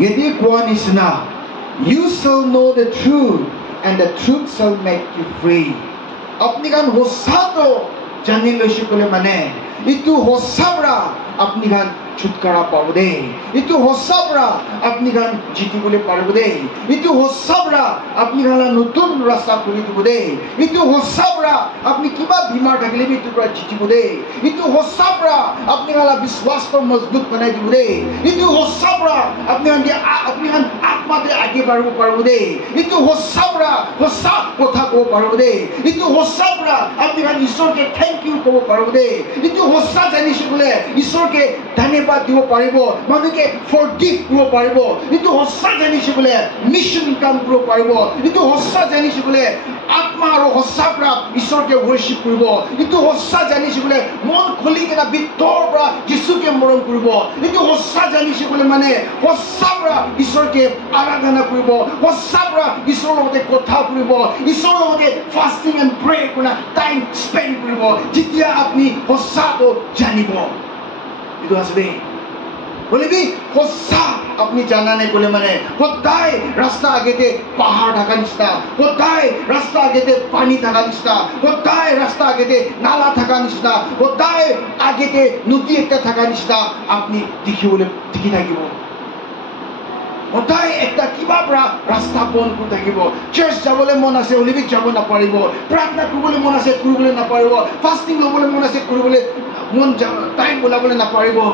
यदि कोआ निसना you shall know the truth and the truth shall make you free अपनी गान होसा तो जानी लो शिकुले मने इतु होसा बरा अपनी गान छुटकारा पाओ दे इतु होसा बरा अपनी गान जीती बोले पाओ दे इतु होसा बरा अपनी गान नतुन रास्ता खुली दिबो दे इतु होसा बरा अपनी किबा बीमार थाकले भी इतु बरा जीती बोले इतु होसा बरा अपनी गान विश्वास को मजबूत बनाई दिबो दे इतु होसा बरा अपनी गान आत्मा दे आगे बढ़बो पारो दे इतु होसा बरा होसा कथा को पारो दे इतु होसा बरा अपनी गान ईश्वर के थैंक यू को पारो दे इतु होसा जानी शिकुले ईश्वर के धन्यवाद দিব পাৰিব মানুহে ফৰগিভ কৰিব পাৰিব ইটো হসা জানিছে বলে মিশন কাম কৰিব পাৰিব ইটো হসা জানিছে বলে আত্মা আৰু হসা পৰা ঈশ্বৰকে worship কৰিব ইটো হসা জানিছে বলে মন খুলি কেনা ভিতৰ পৰা যিশুকে মৰম কৰিব ইটো হসা জানিছে বলে মানে হসা পৰা ঈশ্বৰকে আৰাধনা কৰিব হসা পৰা ঈশ্বৰৰ লগত কথা কৰিব ঈশ্বৰৰ লগত ফাস্টিং এণ্ড প্ৰে কৰা টাইম স্পেন্ড কৰিব যেতিয়া আপুনি হসাটো জানিব itu asli boleh bi hossa apni janane bole mane hodai rasta agete pahar dhaka nista hodai rasta agete pani dhaka nista hodai rasta agete nala dhaka nista hodai agete nudi ekta dhaka nista apni dikhibole dikhi thakibo hodai ekta kiba bra rasta bon kuri thakibo church jabole mon ase olibi jabo na paribo pratna kuribole mon ase kuribole na paribo fasting lobole mon ase kuribole mon time bolabole na paribo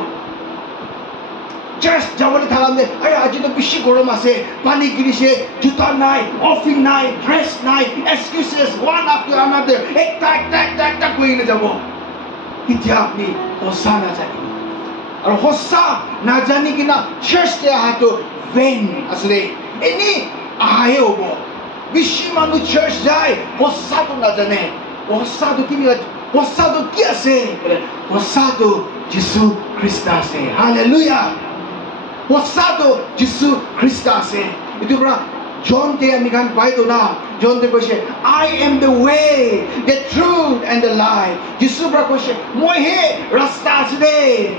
church jabole thakamde ay aji to bishi gorom ase pani girise juta nai offering nai dress nai excuses one after another ekta koine jabo kitya apni hosa na jani aru hosa na jani kina church te ahato vain asle eni ahaye hobo bishi manu church jai hosa to na jane hosa to ki hosa to ki ase hosa to Jesus Christ ase hallelujah hosa to Jesus Christ ase itu bra John te amikan paido na John te koise I am the way the truth and the life Jesus bra koise moi he rasta ase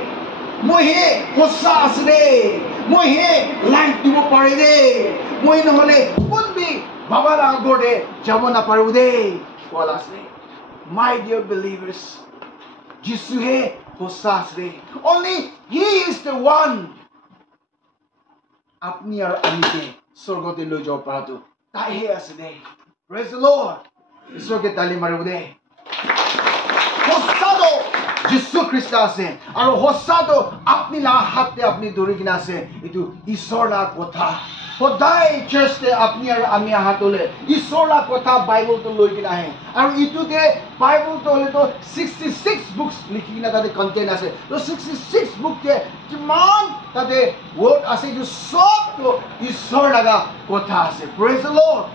moi he hosa ase moi he life dibo pare de moi no hole kon bi baba la agode jabo na paru de wala ase my dear believers Jesus he hosa ase only he is the one apni ar amite sorgote lo jo paratu tai he asne praise the Lord isoke tali marude hosado Jesus Christ ase aro hosado apni la hatte apni dori kina ase itu isor la kotha hodai church te apni ar ami hatole isor la kotha bible to loi kina he aro itu te bible to le to 66 books likhi na tade content ase to 66 book te kiman tade word ase ju sob to isor laga kotha ase praise the Lord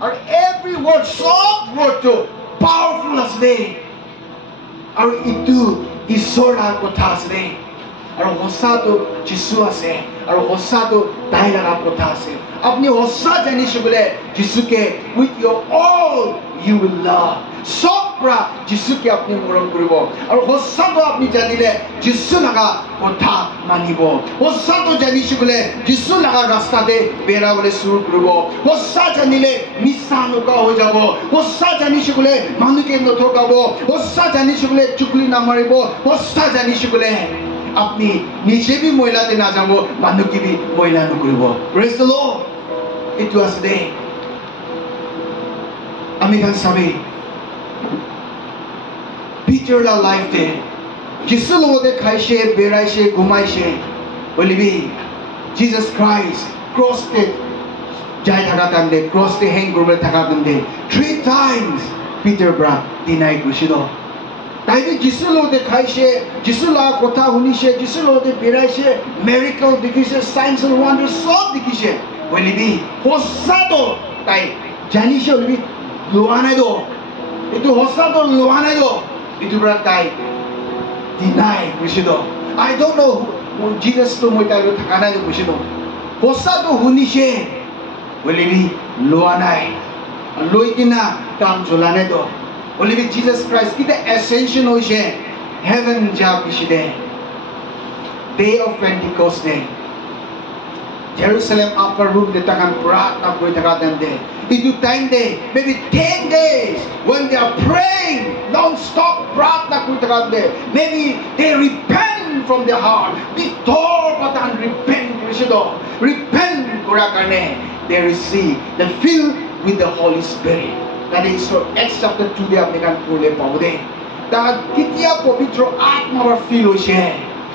or every word sob word to powerful ase aro itu isor laga kotha ase aro hosa to Jesus ase aro hosa to dai laga kotha ase apni hosa janish bole Jesus ke with your all you will love sopra Jesus ke apni morom koribo aro hosa to apni janile Jesus laga kotha manibo hosa to janish bole Jesus laga rasta de bera bole shuru koribo hosa janile misano ka ho jabo hosa janish bole manuke nothokabo hosa janish bole chukli na maribo hosa janish bole apni niche bhi moila de na jabo manu ki bhi moila nu koribo praise the Lord it was day ami kan sabe Peter la life de Jesus lo de khaise beraise gumaise bolibi Jesus Christ cross te jai thaka tande cross te hang korbe thaka tande 3 times Peter bra deny kusido তাইবে যিশু লো দেখাইছে যিশু লা কথা শুনিছে যিশু লো বেৰাইছে miracle দেখিছে সাইন্স এন্ড ওয়ান্ডাৰ সব দেখিছে বলিবি হসাতো তাই জানিছে বলিবি লোৱা নাই দো এটো হসাতো লোৱা নাই দো এটো বৰা তাই ডিনাই বুঝিদ আই ডোন্ট নো জিসাস তো মই তাই থাকা নাই বুঝিদ হসাতো শুনিছে বলিবি লোৱা নাই লৈ কিনা কাম চলা নাই দো Only with Jesus Christ, kita ascension hoise heaven ja pishide day of Pentecost day Jerusalem upper room de takan pratna kuri takaten de. Itu time de, maybe 10 days when they are praying, don't stop pratna kuri takaten de. Maybe they repent from their heart. Bitor patan repent krisido. Repent kurakane. They receive the filled with the Holy Spirit. That is so Acts chapter 2 de apne kan pule paude. Ta kitia pavitra atma ra feel hoise.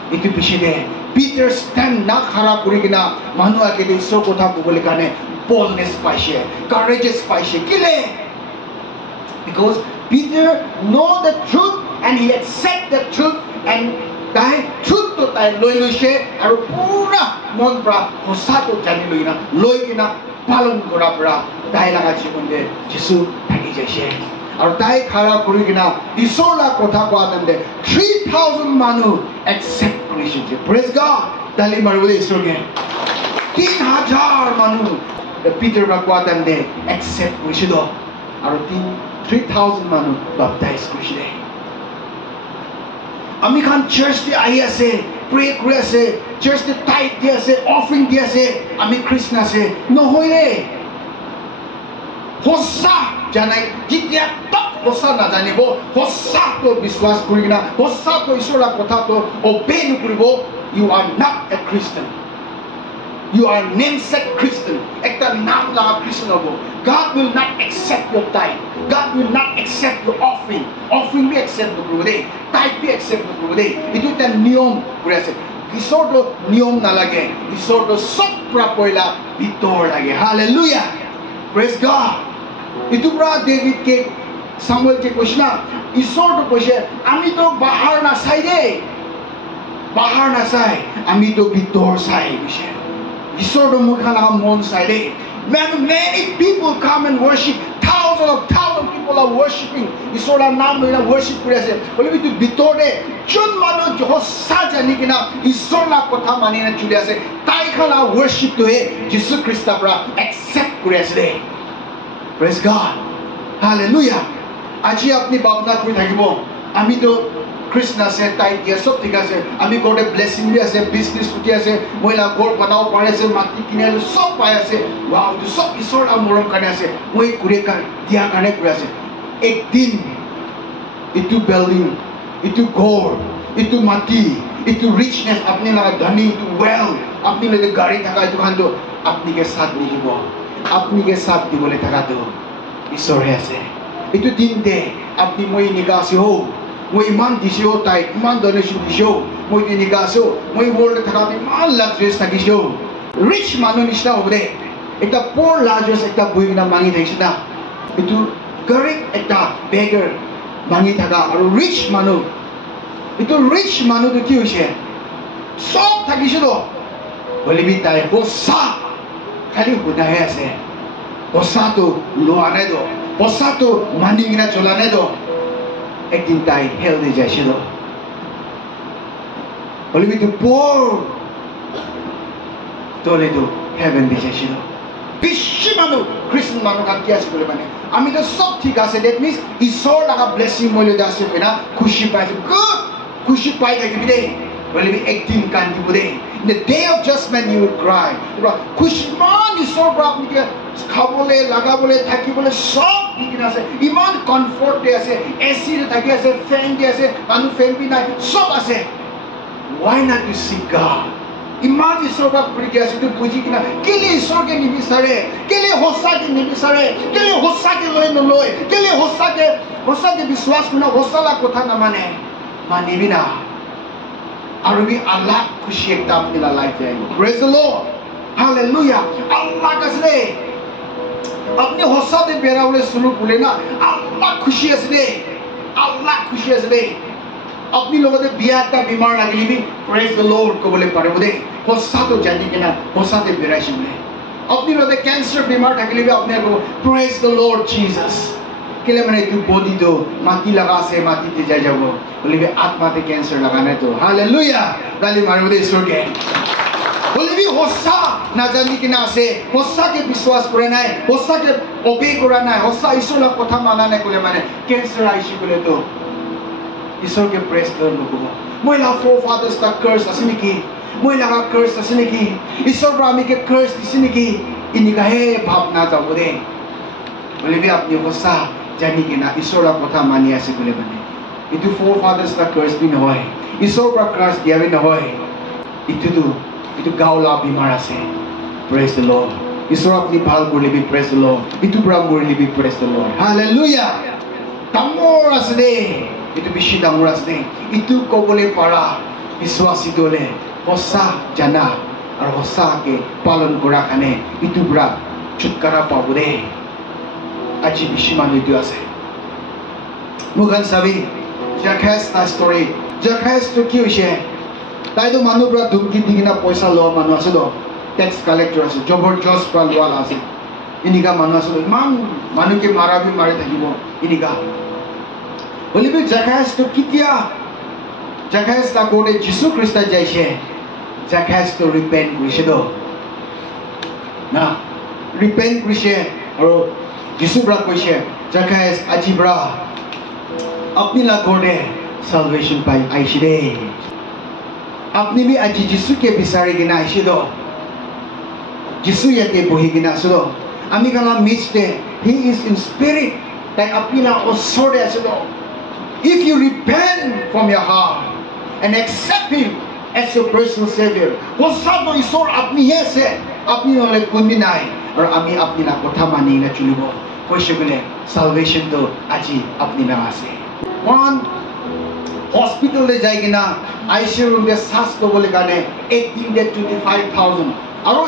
Itu piside. Peter stand na khara kuri kina manu ake de so kotha ko bole kane boldness paise, courageous paise. Kile? Because Peter know the truth and he accept the truth and tai truth to tai loi loise aru pura mon pra hosa to jani loina loi kina palon kora pra tai laga jibon de Jesu thaki jaise. Aru tai khara kuri kina isor la kotha ko atande 3000 manu accept relationship. Praise God. Tali marule isroge 3000 manu the Peter bakwatan de accept rishido aru 3000 manu baptize krishde. Ami khan church de ai ase, pray kuri ase, church de tithe de ase, offering de ase, ami Krishna ase no hoire. Hossa janai jitya tak hossa na janibo, hossa to biswas kurina, hossa to isora kotha to obey kuribo, you are not a Christian. You are namesake Christian. Ekta naam laga Christian hobo. God will not accept your tithe. God will not accept your offering. Offering be accept the kurode. Tithe be accept the kurode. Itu ta niyom kurase. Isor to niyom na lage. Isor to sopra poila bitor lage. Hallelujah. Praise God. Itu pra David ke Samuel ke kushna. Isor to kushe. Ami to bahar na sai de. Bahar na sai. Ami to bitor sai kushe. Isor to mukha laga mon sai de. Many people come and worship. Thousands people are worshiping. Isor la naam loina worship kurase. Bole bitu bitor de. Chun manu jo sa jani kina Isor la kotha mani na chuli ase. Tai khala worship to he Jesus Christ pra accept kurase de. Praise God. Hallelujah. Aji apni bapna kuri thakibo. Ami to Krishna se tai dia sob thik ase. Ami gode blessing bi ase, business uti ase, moila gor banao pare ase, mati kine sob pai ase. Wow, to sob isor amoram kane ase. Moi kure ka dia kane kure ase. Ek din itu building, itu gor, itu mati, itu richness apne laga dhani, itu wealth, apne laga gari thaka itu khando apni ke sath nahi bo. अपनी के साथ भी बोले थका दो ईश्वर है से इतु दिन दे अपनी मोई निगाह से हो मोई ईमान दिशे हो ताई ईमान डोनेशन दिशे हो मोई निगाह से हो मोई वर्ल्ड थका दे ईमान लग्जरियस थकी शो रिच मानो निश्ना हो बे एक ता पोर लग्जरियस एक ता बुई ना मांगी देखी ना इतु गरीब एक ता बेगर मांगी थका और रिच मानो इतु रिच मानो तो क्यों शे सब थकी शो दो बोले भी ताई वो सा खाली होता है ऐसे होसा तो लोआने दो होसा तो मानिंग ना चलाने दो एक दिन ताई हेल दे जैसे दो बोले भी तो पोर तो ले दो हेवन दे जैसे दो विश्व मानो क्रिश्चियन मानो का क्या बोले माने आमी तो सब ठीक है that means ईश्वर लगा blessing मोले दासे पे ना खुशी पाए good खुशी पाए क्या भी दे बोले भी एक दिन कान की बुरे in the day of judgment you will cry खुशमान ईश्वर पर आपने क्या खाबोले लगाबोले थाकी बोले सब ठीक ना से ईमान comfort दे ऐसे ऐसी रे थाकी ऐसे फैन दे ऐसे मानो फैन भी ना सब ऐसे why not you seek God ईमान ईश्वर पर पूरी क्या से तो पूजी किना के लिए ईश्वर के निबी सारे के लिए होसा के निबी सारे के लिए होसा के लोए न लोए के लिए होसा के विश्वास में होसा ला कोथा न माने माने भी ना और भी अल्लाह खुशी एक ताप मिला लाइफ है praise the Lord hallelujah अल्लाह कसले अपने होसा दे बेरा वाले सुनो बोले ना अल्लाह खुशी है से अपनी लोगों दे बिया का बीमार लगी भी praise the Lord को बोले पारे बोले होसा तो जानी के ना होसा दे बेरा शिमले अपनी लोगों दे कैंसर बीमार लगी भी अपने को praise the Lord Jesus के लिए मैंने तू बॉडी दो माटी लगा से माटी ते जा जाओ बोले भी आत्मा ते कैंसर लगाने तो हालेलुया दाली मारे बोले ईश्वर के बोले भी होसा ना जानी कि ना से होसा के विश्वास करना है होसा के ओबे करना है होसा ईश्वर ला कथा मानना है बोले मैंने कैंसर आइशी बोले तो ईश्वर के प्रेस कर लो को मोइला फोर फादर्स का कर्स असमी की মই লাগা কাৰ্স আছে নেকি ঈশ্বৰ পৰা আমি কে কাৰ্স দিছে নেকি ইনিকাহে ভাৱনা যাব দে বলিবি আপনি সঁচা জানি কিনা ঈশ্বৰৰ কথা মানি আছে বুলি মানে ইটো ফৰ ফাদাৰ্স টা কাৰ্স বি নহয় ঈশ্বৰৰ পৰা কাৰ্স দিয়া বি নহয় ইটো গাওলা বিমাৰ আছে প্ৰেজ দ্য লৰ্ড ঈশ্বৰ আপনি ভাল কৰিবি প্ৰেজ দ্য লৰ্ড ইটো পৰা মৰিবি প্ৰেজ দ্য লৰ্ড হালেলুয়া ডাঙৰ আছে দে ইটো বেছি ডাঙৰ আছে দে ইটো ক'বলৈ পাৰা বিশ্বাসী দলে সঁচা জানা আৰু সঁচাকে পালন কৰা কাৰণে ইটো পৰা ছুটকাৰা পাব দে আজি বেছি মানুহ ইটো আছে মুখান চাবি জাকায়াছ টা ষ্টৰী জাকায়াছটো কি হৈছে তাইতো মানুহ পৰা ধুমকি দি কিনা পইচা লোৱা মানুহ আছে তো টেক্স কালেক্টৰ আছে জবৰদস্ত পৰা লোৱা আছে ইনিকা মানুহ আছে ইমান মানুহকে মাৰি থাকিব ইনিকা বলিবি জাকায়াছটো কেতিয়া জাকায়াছ টা কোটে যীশু খ্ৰীষ্ট যাইছে জাকায়াছটো ৰিপেন্ট কৰিছে তো না ৰিপেন্ট কৰিছে আৰু যীশু পৰা কৈছে জাকায়াছ আজি পৰা আপনি লা কোটে সালভেশন পাই আইছে দে আপনি भी আজি যীশু के বিচাৰি কিনা আইছে তো যীশু ইয়াতে বহি কিনা আছে তো আমি কালা মিছতে হি ইজ ইন স্পিৰিট তাই আপনি লা ওচৰতে আছে তো if you repent from your heart and accept him as your personal savior সঁচাটো ঈশ্বৰ আপনি হে আছে আপনি নহলে কোনবি নাই আৰু আমি আপনি লা কথা মানি না চলিব কৈছে বোলে সালভেশন তো আজি আপনি না আছে one hospital le jai gina ICU room de sas ko bole kane 18 de 25,000 aro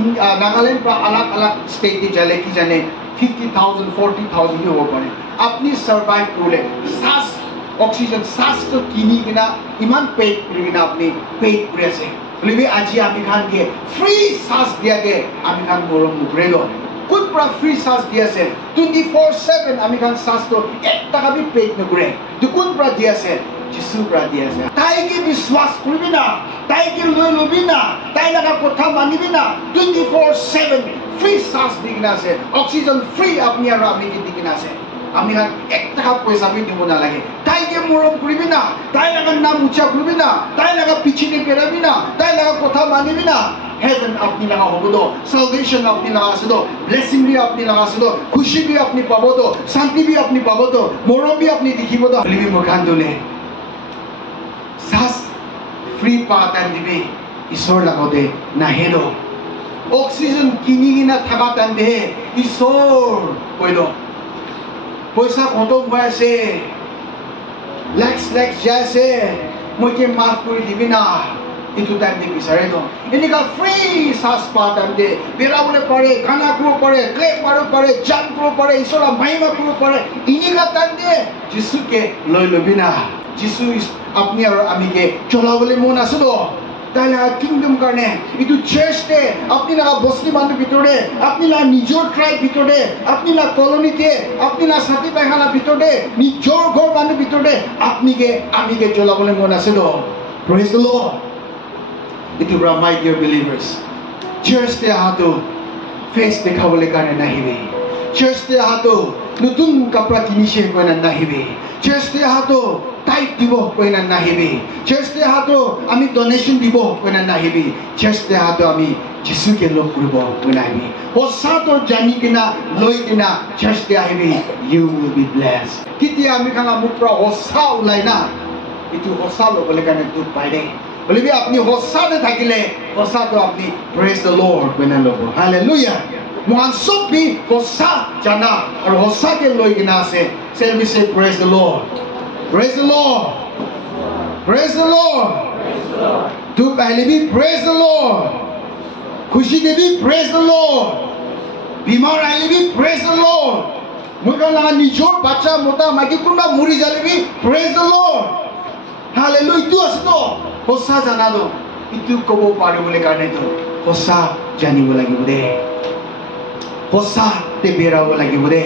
in Nagaland pra alag state de jale ki jane 50,000 40,000 hi ho pare apni survive kole sas oxygen sas to kini gina iman paid kuri gina apni paid kuri ase libi aji ami khan ke free sas dia ke ami khan morom mukrelo কোন পৰা free সাস দি আছে 24/7 আমি কান সাস তো 1 টাকা be paid নকৰে তো কোন পৰা দি আছে যিশু পৰা দি আছে তাই কি বিশ্বাস কৰিবি না তাই কি লৈ লবি না তাই লাগা কথা মানিবি না 24/7 ফ্ৰী সাস দি কিনা আছে অক্সিজেন ফ্ৰী আপনি আৰু আমি কি দি কিনা আছে আমি কান 1 টাকা পইচা বি দিব না লাগে তাই কি মৰম কৰিবি না তাই লাগা নাম উচ্চা কৰিবি না তাই লাগা পিছিনে পেৰাবি না তাই লাগা কথা মানিবি না heaven apni laga hobo do salvation apni laga ase do blessing bhi apni laga ase do khushi bhi apni pabo do shanti bhi apni pabo do morom bhi apni dikhibo do libi mokhan dole sas free patan dibe ishor lagode nahe do oxygen kini gina thaka tan de ishor koido poisa khotom hoy ase lakhs jaise moike maaf kori dibi na itu time de bisare do inika free sas patam de berabule pare kana kro pare clap maru pare jump kro pare isora maima kro pare inika time de jisu ke loi lobina jisu is apni aru ami ke cholabole mon ase do taila kingdom karne itu church te apni la bosti manu bitore apni la nijor tribe bitore apni la colony te apni la sati bahana bitore nijor gor manu bitore apni ke ami ke cholabole mon ase do praise the Lord. Itu bra my dear believers church te hato face dekhawole kane nahibe church te hato nutun kapra kinishe koina nahibe church te hato tight dibo koina nahibe church te hato ami donation dibo koina nahibe church te hato ami jisu ke log kuribo koina nahibe hosato jani kina loi kina church te ahibe you will be blessed kitia ami khana mupra hosa ulaina itu hosa lobole kane duk paide বলিবি আপনি হোসাতে থাকিলে হোসাটো আপনি praise the Lord কইনা লব hallelujah মহান সবি হোসা জানা আর হোসাকে লই কিনা আছে সেলবি সে praise the lord praise the lord praise the lord তু পহলে भी প্রেজ দ্য লর্ড খুশি দেবি প্রেজ দ্য লর্ড বিমার আইলে भी প্রেজ দ্য লর্ড মুখা লাগা নিজর বাচ্চা মোটা মাইকি কোনবা মুরি যালিবি প্রেজ দ্য লর্ড হালেলুয়া ইটো আছে তো হোসা জানা দো ইটো কব পারিবলে কারণে তো হোসা জানিব লাগিব দে হোসা তে বেৰাব লাগিব দে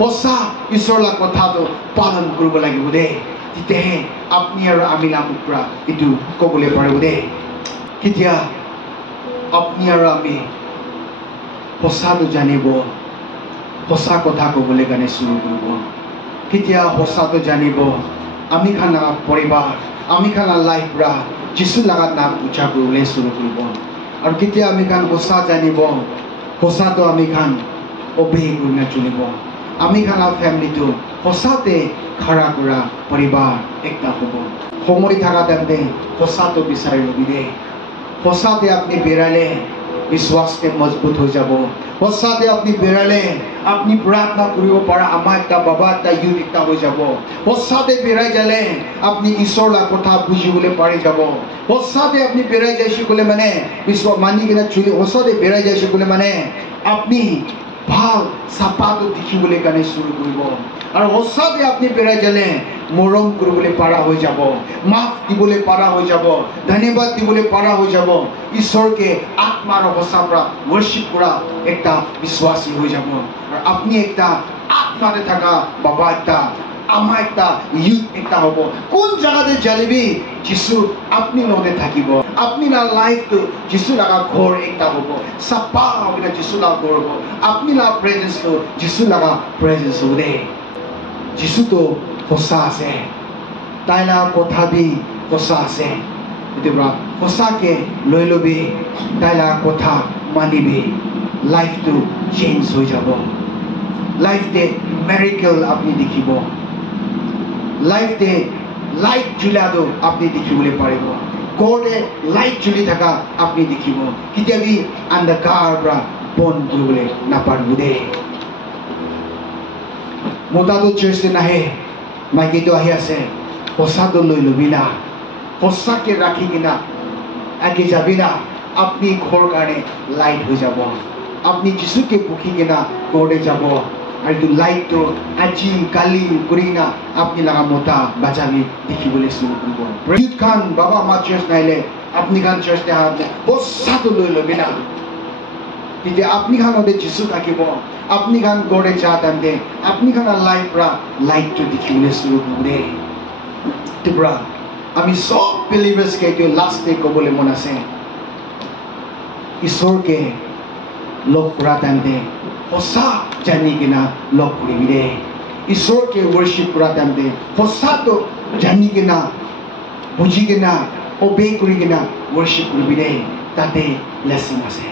হোসা ঈশ্বৰৰ কথা তো পালন কৰিব লাগিব দে তেতিয়াহে আপনি আৰু আমি নামুকৰা ইটো কবলে পাৰিব দে কেতিয়া আপনি আৰু আমি হোসাটো জানিব হোসা কথা কবলে কাৰণে শুৰু কৰিব কেতিয়া হোসাটো জানিব আমি খানা পৰিবাৰ আমি খানা লাইফ ৰা যিশু লাগাত নাম পূজা কৰিবলৈ শুৰু কৰিব আৰু কেতিয়া আমি খান হোসা জানিব হোসাটো আমি খান অবে কৰি চলিব আমি খান ফ্যামিলিটো হোসাতে খাৰা কৰা পৰিবাৰ একটা হ'ব সময় থাকা তেন্তে হোসাটো বিচাৰি লবি দে হোসাতে আপনি বেৰালে বিশ্বাসতে মজবুত হৈ যাব হোসাতে আপনি বেৰালে আপনি প্ৰাৰ্থনা কৰিব পাৰা আমাৰ একটা বাবা একটা ইউথ একটা হৈ যাব হোসাতে বেৰাই যালে আপনি ঈশ্বৰৰ কথা বুজিবলৈ পাৰি যাব হোসাতে আপনি বেৰাই যাইছে ক'লে মানে বিশ্বাস মানি কিনে চলি হোসাতে বেৰাই যাইছে ক'লে মানে আপনি ভাল সাপাটো দেখিবলৈ কাৰণে শুৰু কৰিব আৰু হোসাতে আপনি বেৰাই যালে মৰম কৰিবলৈ পাৰা হৈ যাব মাফ দিবলৈ পাৰা হৈ যাব ধন্যবাদ দিবলৈ পাৰা হৈ যাব ঈশ্বৰকে আত্মাৰ হোসাপৰা worship কৰা একটা বিশ্বাসী হৈ যাব আৰু আপনি একটা আত্মাতে থাকা বাবা একটা আমাৰ একটা ইউথ একটা হ'ব কোন জায়গাতে জ্বলিবি যিশু আপনি লগতে থাকিব আপনি না লাইফটো যিশু লাগা ঘৰ একটা হ'ব সাপা হ'ব যিশু লাগা ঘৰ হ'ব আপনি না প্ৰেজেন্সটো যিশু লাগা প্ৰেজেন্স হ'ব দে যিশু তো হোসা আছে তাইলা কথা বি হোসা আছে এতিয়াবা হোসাকে লৈ লবি তাইলা কথা মানিবি লাইফটো চেঞ্জ হৈ যাব লাইফ দে মিরাকল আপনি দেখিব লাইফ দে লাইট জ্বলাটো আপনি দেখিবলৈ পাৰিব গডে লাইট জ্বলি থাকা আপনি দেখিব কেতিয়াবি অন্ধকাৰ পৰা বন্ধ কৰিবলৈ নাপাৰিব দে মোটাটো চাৰ্চে নাহে মাইকীটো আহি আছে হোসাটো লৈ লবি না হোসাকে ৰাখি কিনা আগে যাবি না আপনি ঘৰ কাৰণে লাইট হৈ যাব আপনি যিশুকে বুকি কিনা গডে যাব আর তো লাইট তো আজি কালি করি না আপনি লাগা মোটা বাজাবি দেখিবলৈ শুরু করব প্রেরিত খান বাবা মা চার্চ নাইলে আপনি খান চার্চ তে হাতে হোসাটো লৈ লবি না যে আপনি খান ওদের যিশু থাকিব আপনি খান গড়ে চা টানতে আপনি খান লাইফ রা লাইট তো দেখিবলৈ শুরু করবে তোরা আমি সব বিলিভার্স কে তো লাস্ট ডে কবলে মন আছে ঈশ্বরকে লগ কৰা টানতে হোসা জানি কিনা লগ কৰিবি দে ঈশ্বৰকে worship কৰা টানতে হোসাটো জানি কিনা বুজি কিনা obey কৰি কিনা worship কৰিবি দে তাতে লেসন আছে